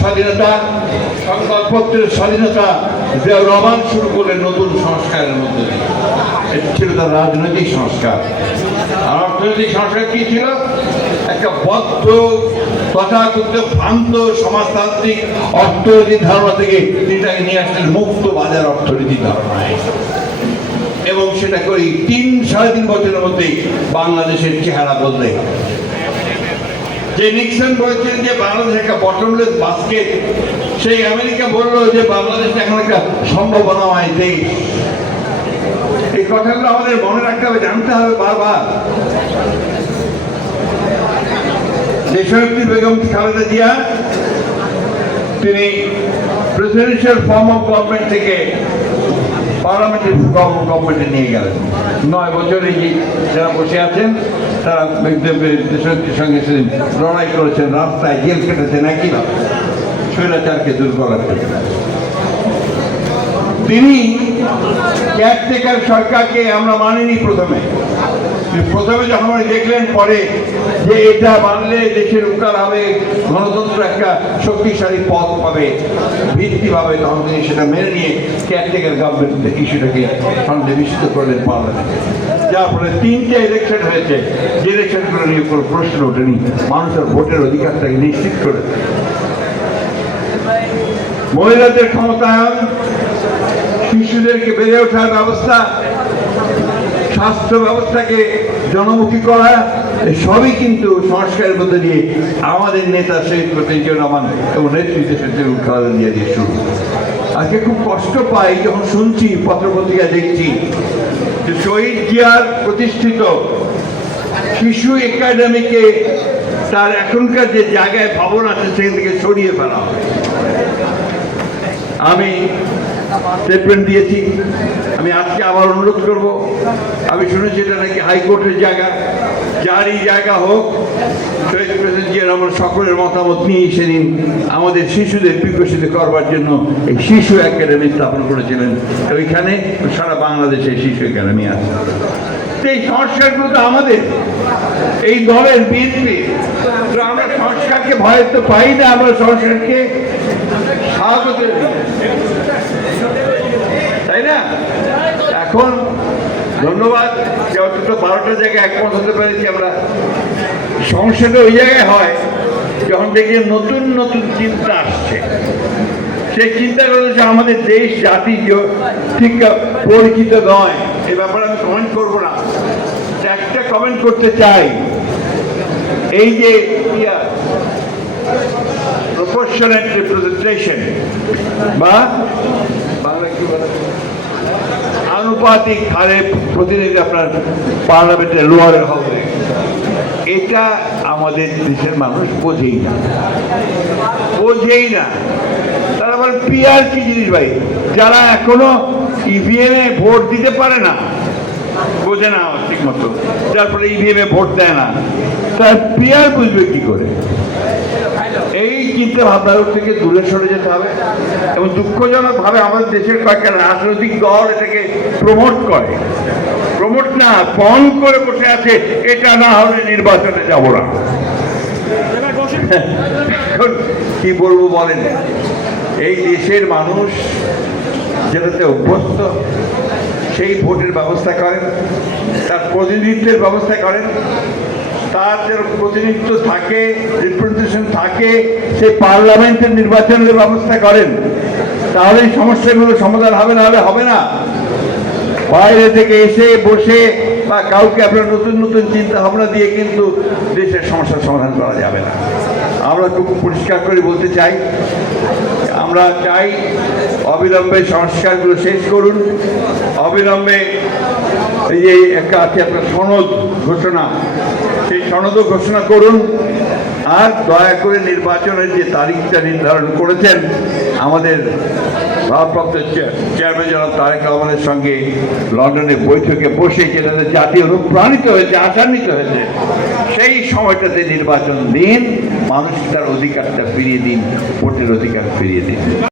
স্বাধীনতা, সংবাদপত্রের স্বাধীনতা, জিয়াউর রহমান শুরু করলেন নতুন সংস্কারের মধ্যে। এটি ছিল তার রাজনৈতিক সংস্কার। আর অর্থনৈতিক সংস্কার কি ছিল? একটা বদ্ধ, তথাকথিত, ভ্রান্ত সমাজতান্ত্রিক অর্থনৈতিক ধারণা থেকে তিনি তাকে নিয়ে আসলেন মুক্ত বাজার অর্থনীতির ধারণায় এবং সেটা করে তিন, সাড়ে তিন বছরের মধ্যেই বাংলাদেশের চেহারা বদলে। যে নিক্সন বলেছিলেন যে বাংলাদেশ একটা বটমলেস বাস্কেট সেই আমেরিকা বলল যে বাংলাদেশ এখন একটা সম্ভাবনাময় দেশ। এই কথাগুলো আমাদের মনে রাখতে হবে, জানতে হবে বারবার। দেশনেত্রী বেগম খালেদা জিয়া, তিনি প্রেসিডেন্সিয়াল ফর্ম অফ গভর্নমেন্ট থেকে পার্লামেন্টের গভর্নমেন্টে নিয়ে গেলেন। নয় বছরে এই যারা বসে আছেন, তারা দেশনেত্রীর সঙ্গে লড়াই করেছেন, রাস্তায় জেল কেটেছেন না স্বৈরাচারকে দূর করার জন্য তিনি কেয়ারটেকার সরকারকে আমরা মানিনি প্রথমে। প্রথমে যখন দেখলেন, পরে যে এটা মানলে দেশের উপকার হবে গণতন্ত্র একটা শক্তিশালী পথ পাবে, ভিত্তি পাবে, তখন তিনি সেটা মেনে নিয়ে কেয়ারটেকার গভর্নমেন্ট ইস্যুটাকে সন্নিবেশিত করলেন পার্লামেন্টে যার ফলে তিনটে ইলেকশন হয়েছে, যে ইলেকশনগুলো নিয়ে কোনো প্রশ্ন ওঠেনি, মানুষের ভোটের অধিকারটাকে নিশ্চিত করে। মহিলাদের ক্ষমতায়ন, শিশুদেরকে বেড়ে ওঠার ব্যবস্থা, স্বাস্থ্য ব্যবস্থাকে জনমুখী করা সবই কিন্তু সংস্কারের মধ্যে দিয়ে আমাদের নেতা শহীদ প্রতিজন রহমান এবং নেতৃত্বে সত্যি খালেদা জিয়া দিয়ে শুরু। আজকে খুব কষ্ট পাই যখন শুনছি, পত্রপত্রিকা দেখছি যে শহীদ জিয়ার প্রতিষ্ঠিত শিশু একাডেমিকে তার এখনকার যে জায়গায় ভবন আছে, সেখান থেকে সরিয়ে ফেলা আমি স্টেটমেন্ট দিয়েছি। আমি আজকে আবার অনুরোধ করব। আমি শুনেছি এটা নাকি হাইকোর্টের জায়গা। যারই জায়গা হোক শহীদ প্রেসিডেন্ট জিয়া রহমান সকলের মতামত নিয়ে সেদিন আমাদের শিশুদের বিকশিত করবার জন্য এই শিশু একাডেমি স্থাপন করেছিলেন। ওইখানে সারা বাংলাদেশে শিশু একাডেমি আছে। এই সংস্কারগুলো তো আমাদের। এই দলের বিএনপি। তো আমরা সংস্কারকে ভয় তো পাই না, আমরা সংস্কারকে স্বাগত তাই না? এখন ধন্যবাদ। অন্তত বারোটা জায়গায় একমত হতে পেরেছি, আমরা সমস্যাটা ওই জায়গায় হয় যখন দেখি নতুন নতুন চিন্তা আসছে। সেই চিন্তা করেছে আমাদের দেশ, জাতি ঠিক পরিচিত নয়। এ ব্যাপারে আমি কমেন্ট করব না। একটা কমেন্ট করতে চাই, এই যে প্রপোর্শনাল রিপ্রেজেন্টেশন বা বাংলা কি বলে? আনুপাতিক হারে প্রতিনিধি আপনার পার্লামেন্টের লোয়ারে হবে। এটা আমাদের দেশের মানুষ বোঝেই না। বোঝেই না। তারা আবার পিআর কি জিনিস ভাই? যারা এখনও ইভিএম এ ভোট দিতে পারে না, বোঝে না ঠিক মতো। যার ফলে ইভিএম এ ভোট দেয় না। তার পিআর বুঝবে কি করে? চিন্তা ভাবনার থেকে দূরে সরে যেতে হবে এবং দুঃখজনক ভাবে আমাদের দেশের কয়েকটা রাজনৈতিক দল এটাকে প্রমোট করে। প্রমোট না পণ করে বসে আছে, এটা না হলে নির্বাচনে যাব না। কি বলব বলেন? এই দেশের মানুষ যেটাতে অভ্যস্ত, সেই ভোটের ব্যবস্থা করেন, তার প্রতিনিধিত্বের ব্যবস্থা করেন তার যে প্রতিনিধিত্ব থাকে রিপ্রেজেন্টেশন থাকে সে পার্লামেন্টের নির্বাচনের ব্যবস্থা করেন। তাহলে এই সমস্যাগুলো সমাধান হবে, না হলে হবে না। বাইরে থেকে এসে, বসে বা কাউকে আপনার নতুন নতুন চিন্তা ভাবনা দিয়ে কিন্তু দেশের সমস্যার সমাধান করা যাবে না। আমরা খুব পরিষ্কার করে বলতে চাই, আমরা চাই অবিলম্বে সংস্কারগুলো শেষ করুন। অবিলম্বে এই যে একটা আছে আপনার সনদ ঘোষণা, সেই সনদও ঘোষণা করুন। আর দয়া করে নির্বাচনের যে তারিখটা নির্ধারণ করেছেন, আমাদের ভারপ্রাপ্ত চেয়ার- চেয়ারম্যান জনাব তারেক রহমানের সঙ্গে লন্ডনে বৈঠকে বসে যেটাতে জাতি অনুপ্রাণিত হয়েছে, আশান্বিত হয়েছে, সেই সময়টাতে নির্বাচন দিন, মানুষ তার অধিকারটা ফিরিয়ে দিন, ভোটের অধিকার ফিরিয়ে দিন।